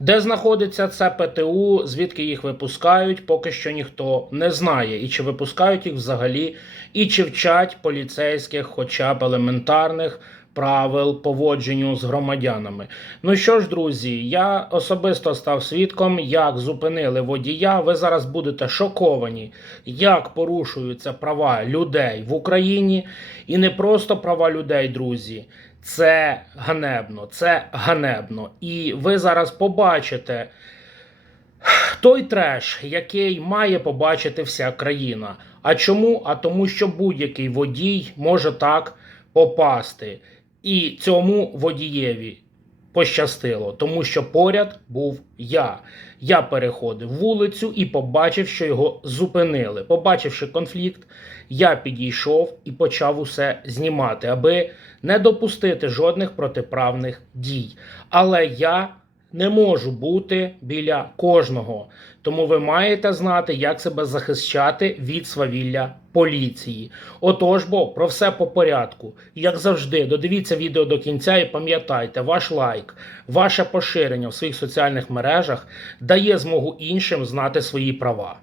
Де знаходиться це ПТУ, звідки їх випускають, поки що ніхто не знає. І чи випускають їх взагалі, і чи вчать поліцейських хоча б елементарних правил поводженню з громадянами. Ну що ж, друзі, я особисто став свідком, як зупинили водія. Ви зараз будете шоковані, як порушуються права людей в Україні. І не просто права людей, друзі. Це ганебно, це ганебно. І ви зараз побачите той треш, який має побачити вся країна. А чому? А тому, що будь-який водій може так попасти. І цьому водієві пощастило, тому що поряд був я. Я переходив вулицю і побачив, що його зупинили. Побачивши конфлікт, я підійшов і почав усе знімати, аби не допустити жодних протиправних дій. Але я не можу бути біля кожного. Тому ви маєте знати, як себе захищати від свавілля поліції. Отож, бо про все по порядку. Як завжди, додивіться відео до кінця і пам'ятайте, ваш лайк, ваше поширення в своїх соціальних мережах дає змогу іншим знати свої права.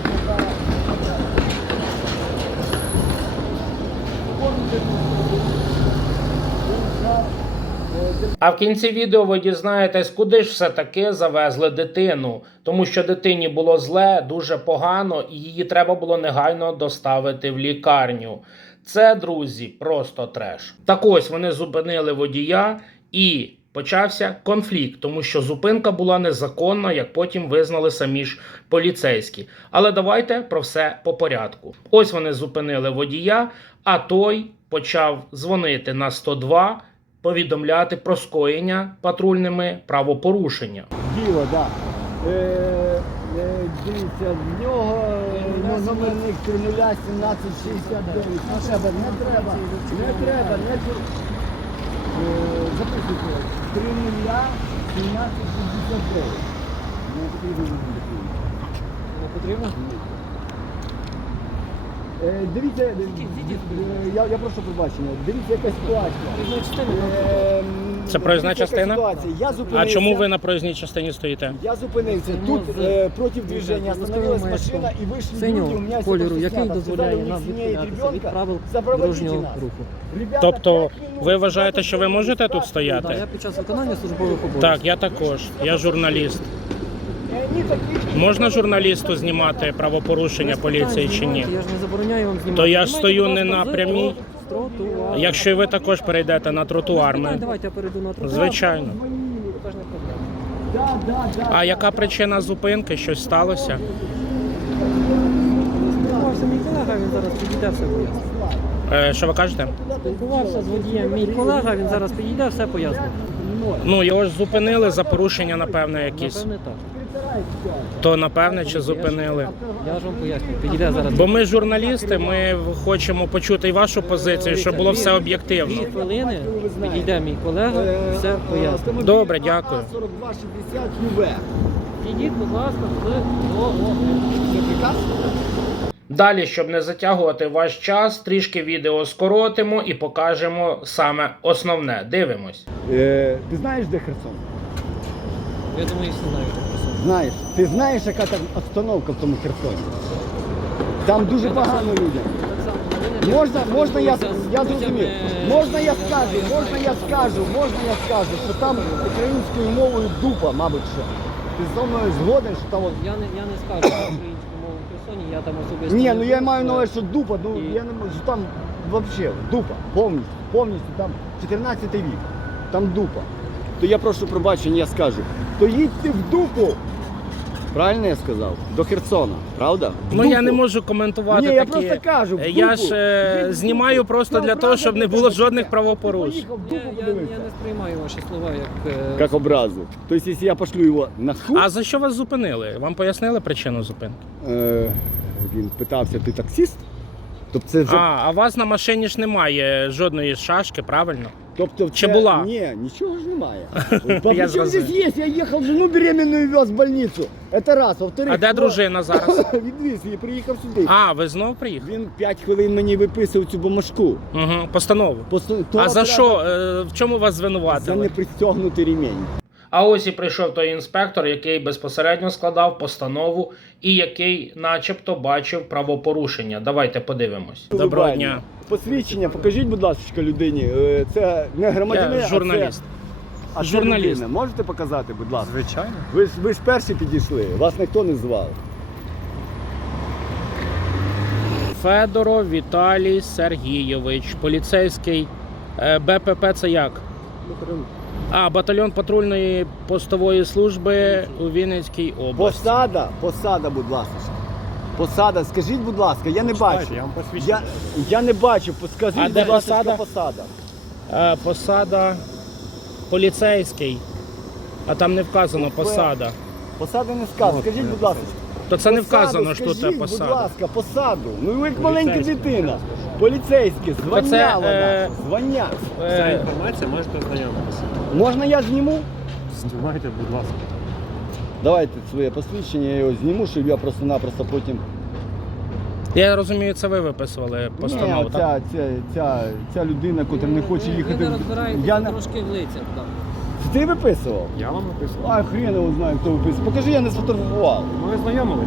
А в кінці відео ви дізнаєтесь, куди ж все-таки завезли дитину. Тому що дитині було зле, дуже погано, і її треба було негайно доставити в лікарню. Це, друзі, просто треш. Так ось, вони зупинили водія і почався конфлікт, тому що зупинка була незаконна, як потім визнали самі ж поліцейські. Але давайте про все по порядку. Ось вони зупинили водія, а той почав дзвонити на 102, повідомляти про скоєння патрульними правопорушення. Діло, так. Дивіться, в нього номерник 001769. Не треба, не треба. Записуйте. 001769. Не потрібно? Дивіться, я прошу пробачення, дивіться, яка ситуація. Це проїзна частина? А чому ви на проїзній частині стоїте? Я зупинився. Тут проти движення остановилась машина і вийшли люди. У мене кольору, який дозволяє нам відхилятися від правил дорожнього руху. Тобто, ви вважаєте, що ви можете тут Так, стояти? я під час виконання службових обов'язків. Так, я також. Я журналіст. Можна журналісту знімати правопорушення поліції чи ні? Я ж не забороняю вам знімати. То я ж Знімайте, стою будь не ласка, на з прямій. тротуару. Якщо і ви також перейдете на тротуар, Давайте я перейду на тротуар. звичайно. Це ж не проблема. А яка причина зупинки? Щось сталося? Спілкувався мій колега, він зараз підійде, все пояснить. Що ви кажете? Спілкувався з водієм мій колега, він зараз підійде, все пояснить. Ну, його ж зупинили за порушення, напевне, якісь. Напевне так. То, напевне, чи зупинили. Я ж вам поясню, підійде зараз. Бо ми журналісти, ми хочемо почути і вашу позицію, щоб було все об'єктивно. 2 хвилини, підійде мій колега, все пояснить. Добре, дякую. 4260 ЮВ. Підійдіть, будь ласка, Це приказ? Далі, щоб не затягувати ваш час, трішки відео скоротимо і покажемо саме основне. Дивимось. Ти знаєш, де Херсон? Я думаю, всі знають. Знаєш. Ти знаєш, яка там обстановка в тому Херсоні? Там дуже погано людям. Можна я зрозумів. Можна я скажу, що там українською мовою дупа, мабуть, що. Ти зі мною згоден, що там... Я не скажу українську мову в Херсоні, я там особисто... Ні, не я був. маю на увазі, що дупа, я не можу, що там взагалі дупа, повністю, там 14 вік, там дупа. То я прошу пробачення, я скажу, то їдьте в дупу. Правильно я сказав? До Херсона, правда? Ну, я не можу коментувати Ні, я такі. просто кажу, в дупу. Я ж знімаю просто для того, щоб не було жодних правопорушень. Поїхав в Я дупу не подивитися. сприймаю ваші слова як... Як образу. Тобто, якщо я пошлю його на суд, А за що вас зупинили? Вам пояснили причину зупинки? він питався, ти таксист? Тобто це вже... А у вас на машині ж немає жодної шашки, правильно? Тобто Чи була? Ні, нічого ж немає. Я Причем зрозумів. здесь есть? Я їхав жену беременную вез в больницу. Это раз. Во-вторых, А де дружина зараз? Відвіз, я приїхав сюди. А, ви знов приїхали? Він 5 хвилин мені виписав цю бумажку. Угу, постанову. А за що? В чому вас За звинуватили? непристегнутий ремень. А ось і прийшов той інспектор, який безпосередньо складав постанову і який начебто бачив правопорушення. Давайте подивимось. Доброго дня. Посвідчення, покажіть, будь ласка, людині. Це не громадянин, Я журналіст. а це Журналіст. людина. Можете показати, будь ласка? Звичайно. Ви ж перші підійшли, вас ніхто не звав. Федоров Віталій Сергійович, поліцейський БПП це як? Батальйон патрульної постової служби у Вінницькій області. Посада, будь ласка. Посада, скажіть, будь ласка, я не бачу. Я вам посвідчення. Я не бачу, скажіть, А де будь ласка, посада? посада. Посада поліцейський, а там не вказано посада. Посада не сказано. Скажіть, будь ласка. То це не Посаду вказано, що скажіть, тут посада. будь ласка, посаду. Ну ви як маленька Поліцейський. дитина. Поліцейське, звання це, вона. Звання. Вся інформація можете ознайомитися. Можна я зніму? Знімайте, будь ласка. Давайте своє посвідчення, я його зніму, щоб я просто-напросто потім... Я розумію, це ви виписували постанову, Ні, так? ця людина, котра не хоче їхати... Ви не розбираєтеся Я не... трошки в лицях. Так. Ти виписував? Я вам написав. А хрен його знає, хто виписував. Покажи, я не сфотографував. Ми ознайомились.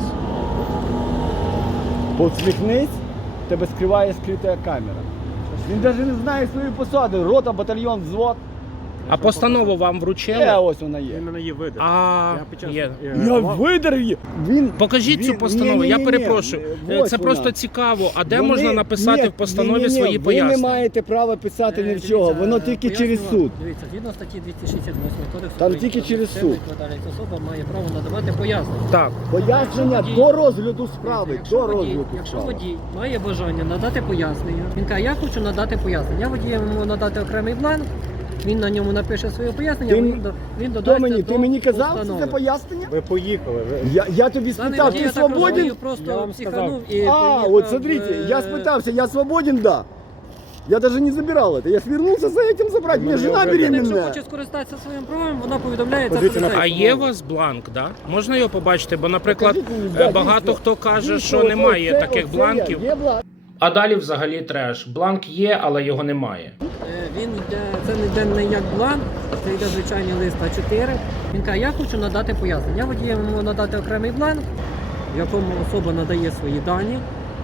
Посміхнись, тебе скриває скрита камера. Він навіть не знає свої посади. Рота, батальйон, взвод. А постанову вам вручили? Ось вона є. Він мене є видав. А, є. Я видер її. Він... Покажіть цю постанову, я перепрошую. Ось Це вона. просто цікаво. А де Вони- можна написати Ні, в постанові ні, свої Ви пояснення? не маєте права писати ні в чого, воно тільки через суд. Дивіться, згідно статті 268 кодексу Там України тільки про через адміністративну суд. відповідальність особа має право надавати пояснення. Так. Пояснення Водій- до розгляду справи. Якщо До водій, розгляду якщо справи. водій має бажання надати пояснення, він каже, я хочу надати пояснення. Я водію йому надати окремий бланк, він на ньому напише своє пояснення, Ти- він Хто додасть мені? до Ти мені казав, що постанови. це пояснення? Ви поїхали. Я тобі Даний спитав, водій, ти я так розумію, свободен? Я просто вам психанув сказав. і А, поїхав, вот смотрите, я спытался, я свободен, да. Я даже не забирал это, я свернулся за этим забрать, у меня жена Якщо беременная. хоче скористатися своїм правом, вона повідомляється Подивіться на- А поліцейському. є у вас бланк, да? Можна його побачити? Бо, наприклад, Покажіть мені, да, багато дійсно. хто каже, Дійсно, що оце- немає оце- таких оце бланків. Є бланк. А далі взагалі треш. Бланк є, але його немає. Він йде, це не йде не як бланк, це йде звичайний лист А4. Він каже, я хочу надати пояснення. Я водію йому надати окремий бланк, в якому особа надає свої дані,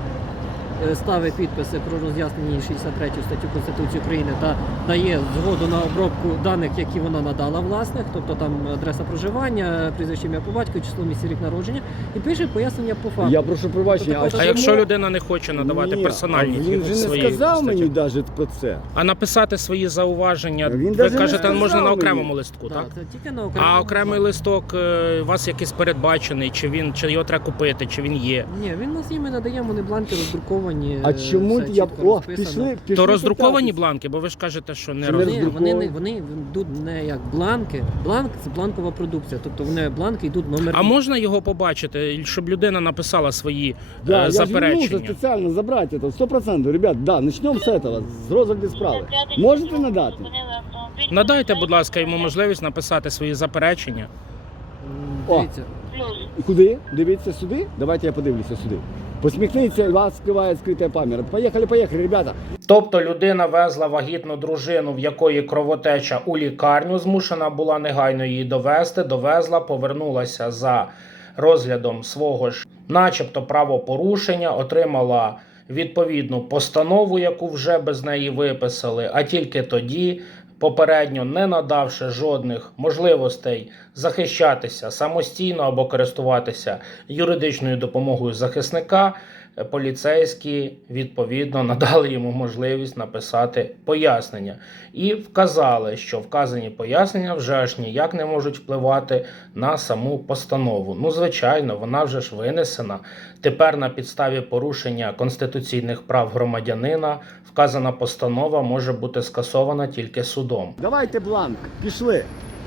ставить підписи про роз'яснення 63 статтю Конституції України та дає згоду на обробку даних, які вона надала власних, тобто там адреса проживання, прізвище, ім'я по батькові, число місця, рік народження, і пише пояснення по факту. Я прошу пробачення, Тобто, А чому- якщо людина не хоче надавати Ні, персональні він же не свої сказав мені статті? навіть про це. А написати свої зауваження, Він ви даже не кажете, сказав можна на мені. окремому листку, так? Так, це тільки на окремому. А окремий листок у вас якийсь передбачений, чи його треба купити, чи він є? Ні, він нас їм надаємо, вони бланки роздруковані. А чому все я... чітко О, розписано. пішли То роздруковані питатись. бланки, бо ви ж кажете, що не Чи не роздруковані. Вони йдуть не як бланки. Бланк це бланкова продукція. Тобто вони бланки йдуть номер. А можна його побачити, щоб людина написала свої Да, я же заперечення? вернулся специально забрать это, 100%. Ребят, да, начнем с этого, с розгляду справи. Можете надати? Надайте, будь ласка, йому можливість написати свої заперечення. Дивіться. Куди? Дивіться сюди? Давайте я подивлюся сюди. Посміхніться, вас скриває скрита камера. Поїхали, ребята. Тобто людина везла вагітну дружину, в якої кровотеча, у лікарню, змушена була негайно її довезти, довезла, повернулася за розглядом свого ж начебто правопорушення, отримала відповідну постанову, яку вже без неї виписали, а тільки тоді, попередньо не надавши жодних можливостей захищатися самостійно або користуватися юридичною допомогою захисника, поліцейські відповідно надали йому можливість написати пояснення і вказали, що вказані пояснення вже аж ніяк не можуть впливати на саму постанову. Ну, звичайно, вона вже ж винесена. Тепер на підставі порушення конституційних прав громадянина вказана постанова може бути скасована тільки судом. Давайте бланк, пішли.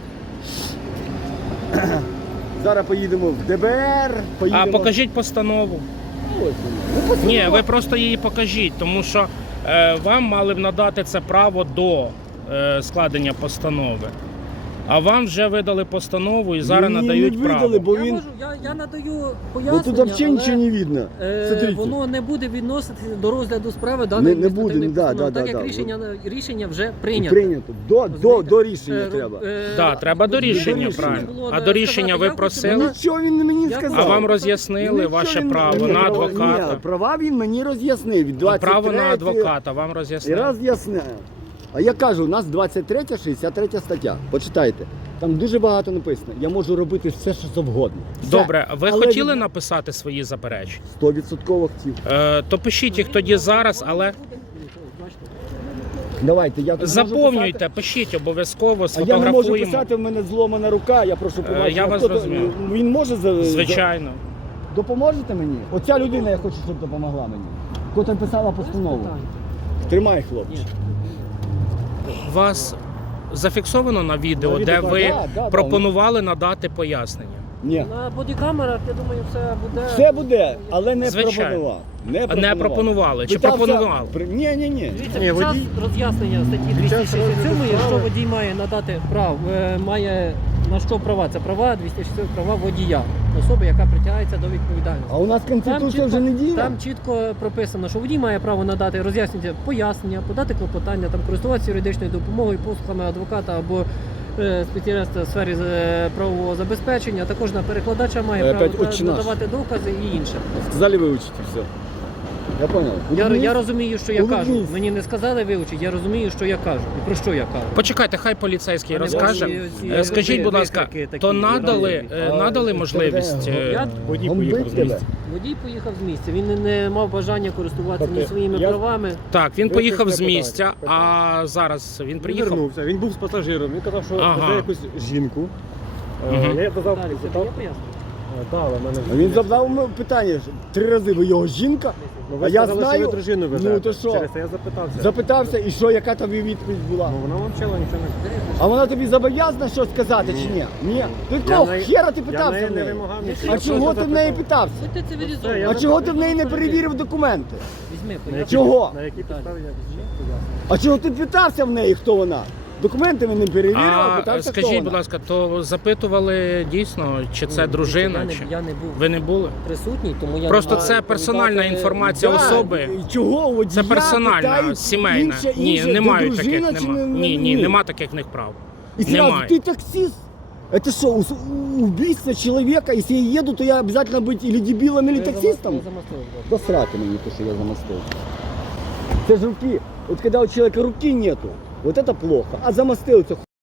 Зараз поїдемо в ДБР, поїдемо... А покажіть постанову. Ось вона. Ну, постанова. Ні, ви просто її покажіть, тому що вам мали б надати це право до складення постанови. А вам вже видали постанову і зараз Мені надають не видали, право. бо Я він... можу, я надаю Бо пояснення, тут взагалі нічого але, не видно. Смотрите. воно не буде відноситися до розгляду справи даної Не буде, адміністративної да, постанови, да, так да, як да. рішення вже прийнято. Прийнято. До рішення треба. Да, треба до рішення, рішення правильно. було А не до рішення сказати, ви я хочу просили? надати- Нічого він мені Я сказав. А вам роз'яснили Нічого ваше він- право Ні, на права- адвоката? Ні, права він мені роз'яснив. Від А право на 23 адвоката вам І роз'яснили? роз'ясняю. А я кажу, у нас 23, 63 стаття. Почитайте. Там дуже багато написано. Я можу робити все, що завгодно. Все. Добре, ви Але хотіли він- написати свої заперечення? 100% хотів. То пишіть їх тоді зараз, але Давайте, я тут можу заповнюйте, писати. пишіть обов'язково, А я не можу сфотографуємо. писати, в мене зломана рука, я прошу побачити. я вас розумію. Він може Звичайно. Допоможете мені? Оця людина, я хочу, щоб допомогла мені. Котра писала постанову. Тримай, хлопче. Вас зафіксовано на відео, На відео, де так, ви да, пропонували надати пояснення. Ні. На бодікамерах, я думаю, все буде. Все буде, але не Звичайно. пропонував. Не пропонували чи Питався- пропонували? Ні. Дивіться, Ні, під час водій- роз'яснення статті Під час 267, розгляду якщо справи- водій має надати має на що права? Це права 260 права водія, особи, яка притягається до відповідальності. А у нас Конституція вже не діє? Там чітко прописано, що водій має право надати роз'яснення, пояснення, подати клопотання, там користуватися юридичною допомогою, послугами адвоката або спеціаліста в сфері правового забезпечення. Також на перекладача має Опять право «Отче наш». надавати докази і інше. Сказали вивчити все. Я понял. Я розумію, що я кажу. Улыбнись. Мені не сказали вивчити, я розумію, що я кажу і про що я кажу. Почекайте, хай поліцейський А не розкаже. ваші ці Скажіть, будь ласка, викрики такі то надали, разові. надали можливість? Я Водій Бомбить поїхав з тебе? місця. водій поїхав з місця. Він не мав бажання користуватися ні Тобто, своїми я- правами. Так, він Ви поїхав щось з не місця, питали. а зараз він Він приїхав. вернувся, він був з пасажиром, він казав, що Ага. везе якусь жінку. Мгм. Я додав, Далі, це питав, є пояснення? так, але в мене... А він задав мене питання 3 рази, ви його жінка? Ну, А ви я сказали, знаю. що ви дружину везете. Ну, то що? Через це я запитався. Запитався, і що, яка тобі відповідь була? Ну, вона мовчала, нічого не... А вона тобі зобов'язана щось сказати чи ні? Ні. Ти Я кого в неї- хера ти Я питався неї в не неї? вимагав А нічого. А чого ти в неї питався? Будьте Все, цивілізовані. я А чого ти в неї не перевірив документи? Візьми, На пояснення. якій- Чого? На якій підставі я візьму? А чого ти питався в неї, хто вона? Документи ми не перевірив, а А питався, хто скажіть, вона. будь ласка, то запитували дійсно, чи це дружина? Я не, Чи... я не був Ви не були? присутній, тому я Просто не це маю персональна відповідати. інформація Да, особи. і Чого водія Це персональна, питають сімейна. Ні, інше, не ти мають дружина таких. чи Нема. не- Ні, нема таких в них прав. И сразу, Немає. ты таксист? Это что, убийство человека? Если я еду, то я обязательно быть или дебилом, или Ви таксистом? замастили, будь ласка. Да срати мені то, що я замостил. Это же руки. Вот когда у человека руки нету, вот это плохо. А замостил это хуй.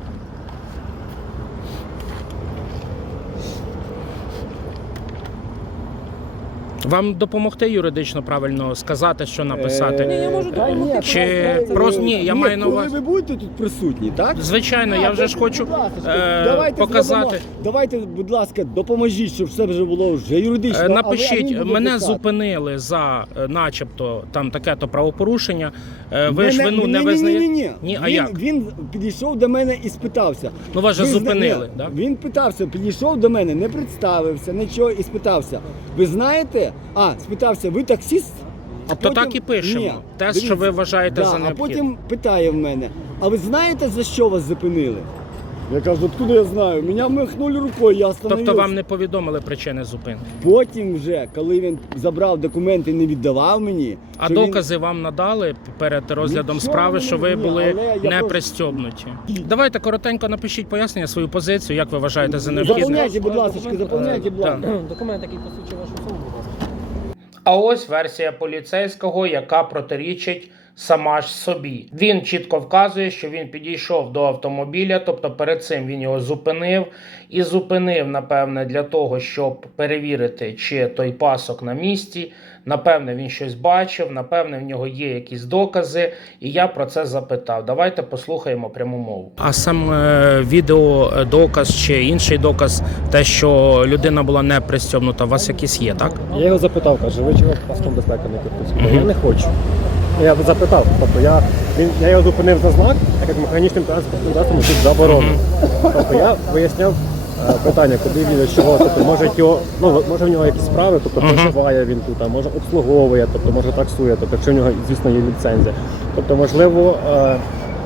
Вам допомогти юридично правильно сказати, що написати? Ні, я можу допомогти. Чи просто ні, я маю на увазі. Коли ви будете тут присутні, так? Звичайно, я вже ж хочу Будь ласка, показати. Давайте, будь ласка, допоможіть, щоб все вже було вже юридично. А Напишіть, він буде мене писати. зупинили за начебто там таке-то правопорушення. Ви ж вину не Ні, визнаєте? Ні, а він, як? Він підійшов до мене і спитався. Ну вас же Ви зупинили, зна- так? Він питався, підійшов до мене, не представився, нічого і спитався. Ви знаєте? Спитався, ви таксист? А То так і пишемо. Ні, Те, дивіться. що ви вважаєте за А необхідне. потім питає в мене, а ви знаєте, за що вас зупинили? Я кажу, откуда я знаю? Мене махнули рукою, я остановився. Тобто вам не повідомили причини зупинки. Потім вже, коли він забрав документи і не віддавав мені. А що він- докази вам надали перед розглядом Нічого справи, мені що ви ні, були але я не просто- пристьобнуті. Давайте коротенько напишіть пояснення, свою позицію, як ви вважаєте за необхідне. Заповняйте, будь ласка, заповняйте, будь ласка. Документ, який посвідчує вашу особу, будь ласка. А ось версія поліцейського, яка протирічить сама ж собі. Він чітко вказує, що він підійшов до автомобіля, тобто перед цим він його зупинив. І зупинив, напевне, для того, щоб перевірити, чи той пасок на місці. Напевне, він щось бачив, напевне, в нього є якісь докази, і я про це запитав. Давайте послухаємо пряму мову. А сам відеодоказ чи інший доказ, те, що людина була не пристьобнута, у вас якісь є, так? Я його запитав, каже, ви чого паском безпеки не користуєтесь? Мгм. Я не хочу. Я запитав, тобто я його зупинив за знак, так як механічним транспортним засобом тут заборонено. Тобто я виясняв питання, куди він, чого, тобто може його, може в нього якісь справи, тобто проживає він тут, а може обслуговує, тобто може таксує, тобто якщо в нього, звісно, є ліцензія. Тобто, можливо,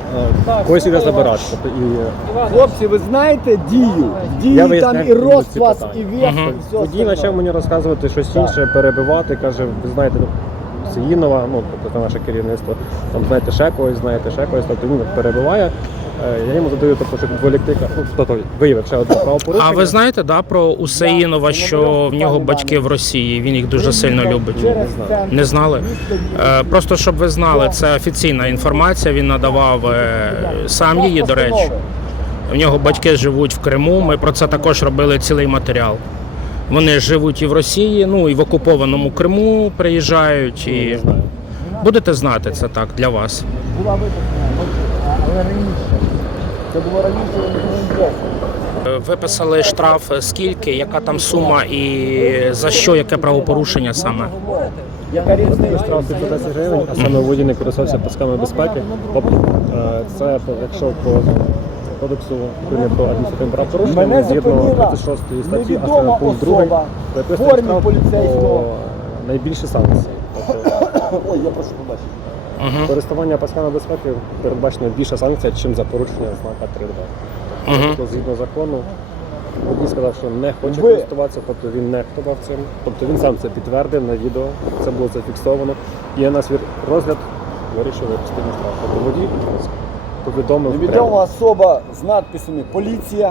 когось іде забирати. Тобто, і Хлопці, ви знаєте дію? В Я дії виясняв там і ці розклад, питання. і вес, Мгм. і все. водій почав мені розказувати щось інше, перебивати, каже, ви знаєте, Сіїнова, ну, тобто це наше керівництво, там знаєте ще когось, тобто він перебиває. Я йому задаю, тобто, щоб відволікти, ну, тобто виявив ще одне правопорушення. А ви знаєте, да, про Усеїнова, що в нього батьки в Росії, він їх дуже сильно любить? Не знали? Просто щоб ви знали, це офіційна інформація, він надавав сам її, до речі. В нього батьки живуть в Криму, ми про це також робили цілий матеріал. Вони живуть і в Росії, ну і в окупованому Криму приїжджають. І Не знаю. будете знати це так для вас. Була виписана, але раніше. Це було раніше, не Виписали штраф скільки, яка там сума і за що, яке правопорушення саме? Яка різниця? Штраф 510 гривень, а саме водій не користувався пасками безпеки. Тобто це, якщо по кодексу України про адміністративне правопорушення, Мене згідно зупинила 36 статті, а саме невідома пункт 2, особа в виписує формі штраф поліцейського. по найбільші санкції. Тобто Ой, я прошу побачити. Угу. користування пасками безпеки передбачена більша санкція, ніж за порушення знака 3.2. Угу. Тобто, згідно закону, водій сказав, що не хоче Ви- користуватися, тобто він нехтував цим. Тобто він сам це підтвердив на відео, це було зафіксовано. І на свій розгляд вирішив випустити на штраф. Тобто водій повідомив Невідома прямо. особа з надписами «Поліція».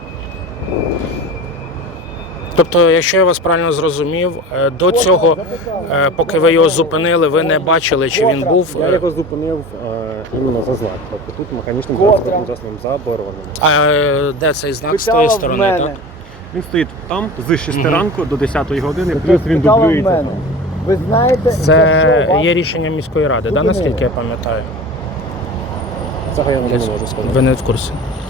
Тобто, якщо я вас правильно зрозумів, до цього, поки ви його зупинили, ви не бачили, чи він був. Я його зупинив іменно за знак. Тобто тут механічним Котра? транспортним засобом заборонено. А де цей знак з Питала тої в сторони, мене. так? Він стоїть там з 6 Мгм. ранку до 10 години, Питала в мене. Ви знаєте, за Це що вас є рішення міської ради, да, зупинили? наскільки я пам'ятаю? Цього я не можу сказати. Ви не в курсі.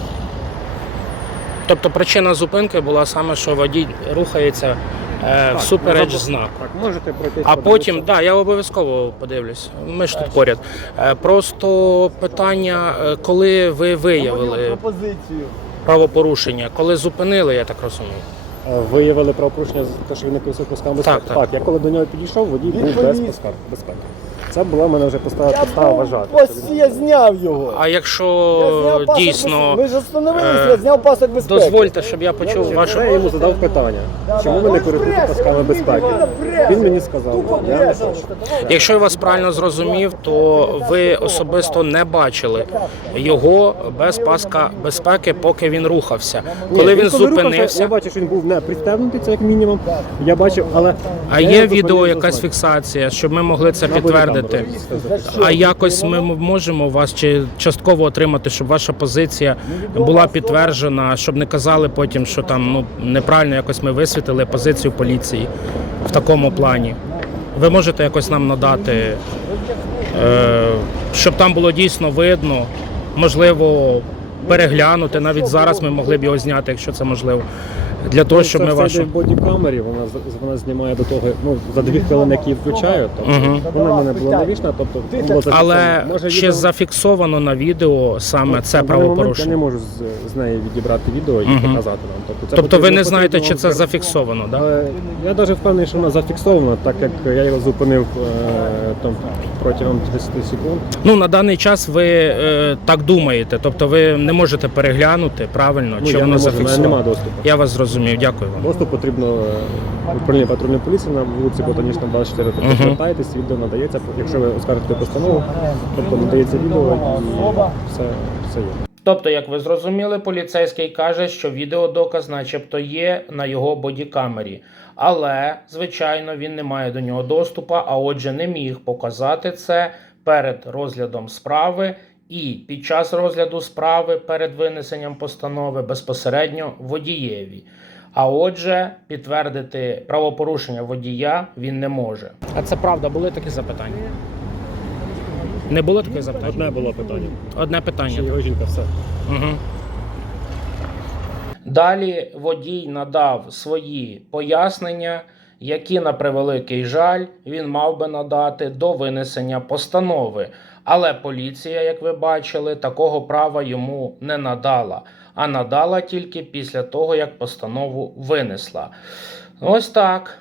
Тобто причина зупинки була саме, що водій рухається всупереч знаку. Так, можете пройти. А потім, так, да, я обов'язково подивлюсь. Ми ж тут поряд. Просто питання, коли ви на мою виявили пропозицію. правопорушення, коли зупинили, я так розумію. Виявили правопорушення за те, що він не користував пасками безпеки. Так. Я коли до нього підійшов, водій був без Відповідь. паска безпеки. Це була в мене вже підстава вважати. Я зняв його. А Я якщо зняв пасок дійсно, безпеки. Ми ж остановилися, я зняв пасок безпеки. дозвольте, щоб я почув вашу. Я йому задав питання, чому ви не користуєтеся пасками безпеки? Він мені сказав, я не хочу. Якщо я вас правильно зрозумів, то ви особисто не бачили його без паска безпеки, поки він рухався. Коли він рухався, зупинився, я бачив, що він був не пристебнутий, це як мінімум. Я бачив, але а я є його відео, зупинив якась за знак. фіксація, щоб ми могли це На бодікамеру, підтвердити. це А якось ми можемо вас чи частково отримати, щоб ваша позиція була підтверджена, щоб не казали потім, що там неправильно якось ми висвітили позицію поліції в такому плані. Ви можете якось нам надати, щоб там було дійсно видно, можливо, переглянути. Навіть зараз ми могли б його зняти, якщо це можливо. Для того, щоб Це ми все вашу. йде в бодікамері, вона знімає до того, за 2 хвилини, які я включаю, тобто Мгм. вона в мене була навішна, тобто було зафіксовано. Але Може, чи відео- зафіксовано на відео саме це На даний момент правопорушення? Я не можу з неї відібрати відео і Мгм. показати вам. Це Тобто ви потрібно- не знаєте, потрібно чи це вам- зафіксовано, так? Я навіть впевнений, що вона зафіксована, так як я його зупинив там протягом 10 секунд. Ну, на даний час ви так думаєте, тобто ви не можете переглянути правильно, чи я не воно можу, в мене зафіксовано. немає доступу. Я вас зрозумів, дякую вам. Доступ потрібно управління патрульної поліції на вулиці Ботанічна 24. Тобто Мгм. звертайтесь, відео надається. Якщо ви оскаржите постанову, тобто надається відео і все є. Тобто, як ви зрозуміли, поліцейський каже, що відеодоказ начебто є на його бодікамері. Але, звичайно, він не має до нього доступу, а отже не міг показати це перед розглядом справи і під час розгляду справи перед винесенням постанови безпосередньо водієві. А отже, підтвердити правопорушення водія він не може. А це правда, були такі запитання? Не було таких запитань? Одне було питання. Одне Чи питання. його жінка все? Угу. Далі водій надав свої пояснення, які, на превеликий жаль, він мав би надати до винесення постанови. Але поліція, як ви бачили, такого права йому не надала, а надала тільки після того, як постанову винесла. Ось так.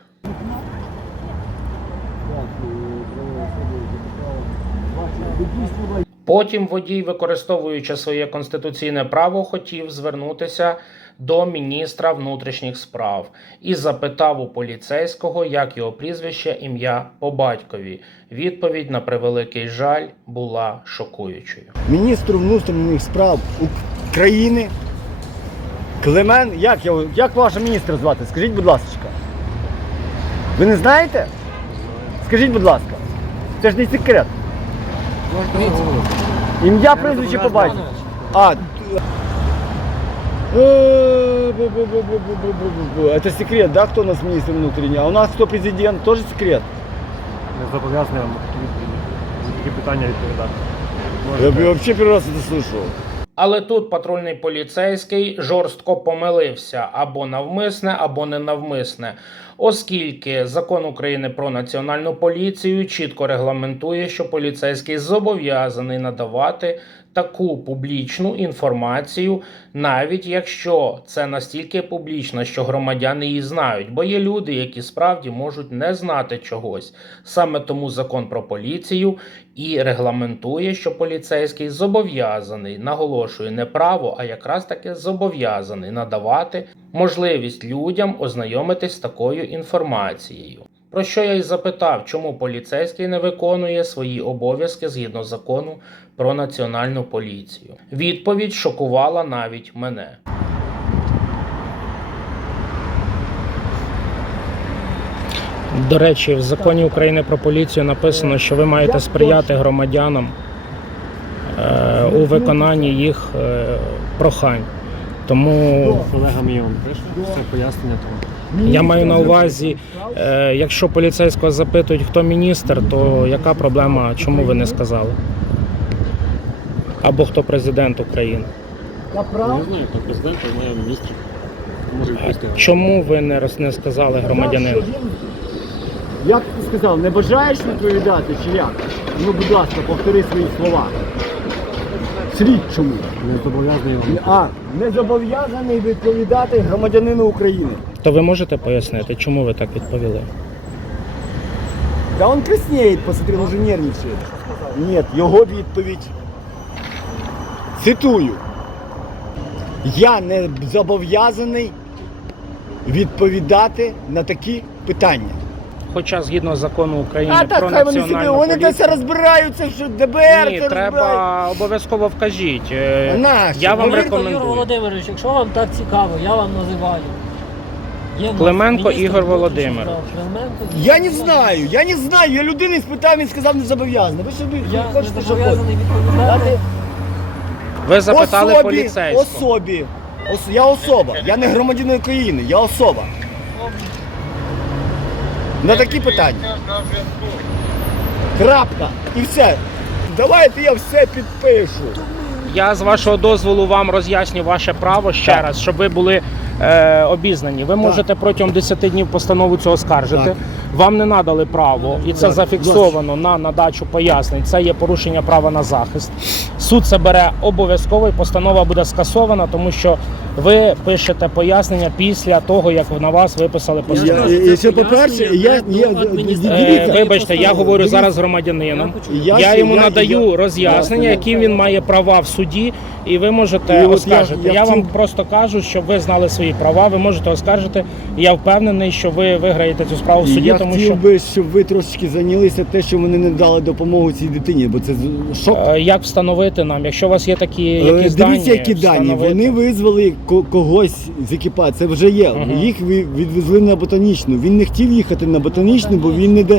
Потім водій, використовуючи своє конституційне право, хотів звернутися до міністра внутрішніх справ і запитав у поліцейського, як його прізвище, ім'я по батькові. Відповідь, на превеликий жаль, була шокуючою. Міністру внутрішніх справ України Климен, як вашого міністра звати? Скажіть, будь ласка. Ви не знаєте? Скажіть, будь ласка. Це ж не секрет. Ім'я, прізвище по батькові. Это секрет, да, кто у нас министр внутренний? А у нас кто президент? Тоже секрет. Не зобов'язаний вам такі питання відповідати. Я вообще первый раз это слышу. Але тут патрульний поліцейський жорстко помилився або навмисне, або ненавмисне, оскільки Закон України про національну поліцію чітко регламентує, що поліцейський зобов'язаний надавати таку публічну інформацію, навіть якщо це настільки публічно, що громадяни її знають, бо є люди, які справді можуть не знати чогось. Саме тому Закон про поліцію і регламентує, що поліцейський зобов'язаний, наголошую, не право, а якраз таки зобов'язаний надавати можливість людям ознайомитись з такою інформацією. Про що я й запитав, чому поліцейський не виконує свої обов'язки згідно закону про національну поліцію. Відповідь шокувала навіть мене. До речі, в законі України про поліцію написано, що ви маєте сприяти громадянам у виконанні їх прохань. Тому Колега мій вам пише, все пояснення тому. я маю на увазі, якщо поліцейського запитують, хто міністр, то яка проблема, чому ви не сказали? Або хто президент України? Не знаю, хто президент, а має міністр. Може відповісти. Чому ви не сказали громадянину? Як ти сказав, не бажаєш відповідати чи як? Ну, будь ласка, повтори свої слова. Слідчому. Не зобов'язаний вам. Не зобов'язаний відповідати громадянину України. То ви можете пояснити, чому ви так відповіли? Да он краснеет, посмотри, он уже нервничает. Нет, його відповідь. Цитую. Я не зобов'язаний відповідати на такі питання. Хоча згідно закону України А так, про хай вони собі, національну вони поліцію... десь розбираються, що ДБР Ні, це треба розбирають. обов'язково вкажіть. Нащо? Я вам Говори, Юрій рекомендую. Володимирович, якщо вам так цікаво, я вам називаю. Є в нас Клименко міністр Ігор внутрішніх Володимирович. справ. Клименко Я не знаю, я людини спитав, він сказав не зобов'язаний. Ви собі Я хочете, не що зобов'язаний хочете. відповідати. Ви запитали поліцейського. Я особа, я не громадянин України, я особа. На такі питання. Крапка. І все. Давайте я все підпишу. Я з вашого дозволу вам роз'ясню ваше право ще раз, щоб ви були обізнані. Ви можете протягом 10 днів постанову цього оскаржити. Так. Вам не надали право, і це Так, зафіксовано на надачу пояснень. Це є порушення права на захист. Суд це бере обов'язково, і постанова буде скасована, тому що ви пишете пояснення після того, як на вас виписали постанову. По-перше, Вибачте, я говорю зараз з громадянином. Я йому надаю роз'яснення, які він має права в суді, і ви можете І от оскаржити. я Я вам хотів- просто кажу, щоб ви знали свої права, ви можете оскаржити. І я впевнений, що ви виграєте цю справу в суді, Я тому хотів що би, щоб ви трошечки зайнялися те, що вони не дали допомогу цій дитині, бо це шок. як встановити нам, якщо у вас є такі якісь дані, Дивіться, які дані. встановити. Вони визвали когось з екіпажу. Це вже є. Їх відвезли на ботанічну. Він не хотів їхати на ботанічну, бо він не де.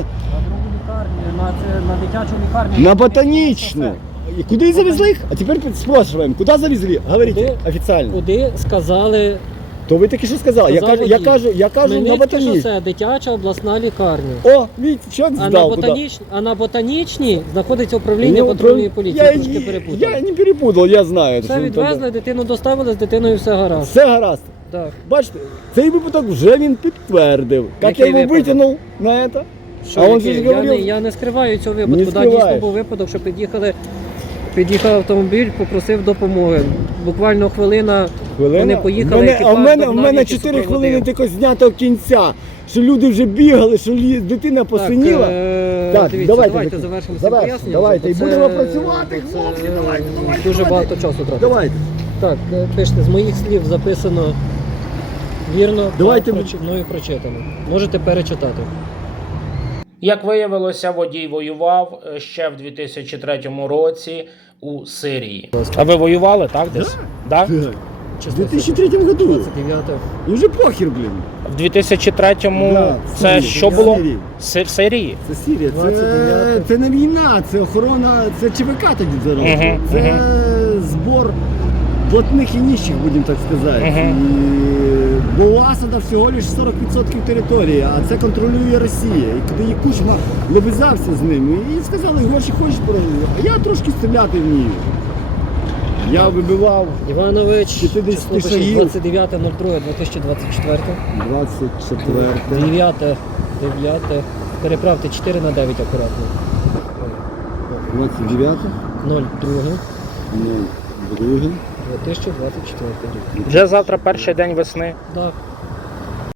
На дитячу лікарню. На ботанічну. І куди завезли їх? А тепер спрашиваємо, куди завезли? Говорите Куди? офіційно. Куди сказали? То ви таки що сказали? Я Сказав кажу, я водій. кажу, я кажу на Хмельницьке ботанічну. шосе, дитяча обласна лікарня. О, видите, чоловік А на, здав куди. а на ботанічній знаходиться управління Ну, патрульної поліції. я, Трошки перепутав. я не перепутав, я знаю. Все що відвезли, там. дитину доставили, з дитиною все гаразд. Все гаразд. Так. Бачите, цей випадок вже він підтвердив. Як я Який його випадок? витягнув на це? Що, А он який? же ж я, говорив- не скриваю цього Не випадку. Да, скриваєш. дійсно був випадок, що під'їхали під'їхав автомобіль, попросив допомоги. Буквально хвилина, вони поїхали, екіпаж в мене догнав їх і 4 супроводив. хвилини тільки знято кінця. Що люди вже бігали, що дитина посиніла. Так, дивіться, давайте завершимо це пояснення. Давайте, і бо будемо це- працювати, бо це, хлопці, давайте. Дуже багато часу тратить. Давайте. Так, пишете, з моїх слів записано вірно, Давайте мною прочитано. Можете перечитати. Як виявилося, водій воював ще в 2003 році у Сирії. А ви воювали, так, десь? Да? В 2003 году. 29. І вже похер, блін. В 2003-му Да, в це Сирії, що в було? Сирії. В Сирії? Це Сирія, 29. це не війна, це охорона, це ЧВК тоді зараз. Мгм, Це збор платних і нищих, будемо так сказати. Мгм. І... Бо у Асада всього лише 40% території, а це контролює Росія. І коли Якушина лобизався з ними, і сказали, гроші хочеш переговорити, а я трошки стріляти вмію. Я вибивав Іванович, 50 число пишіть, шагів. 29.02.2024. 24, 9, переправте 4 на 9 акуратно. 29, 02, 02. 2024 рік. Вже завтра перший день весни. Так.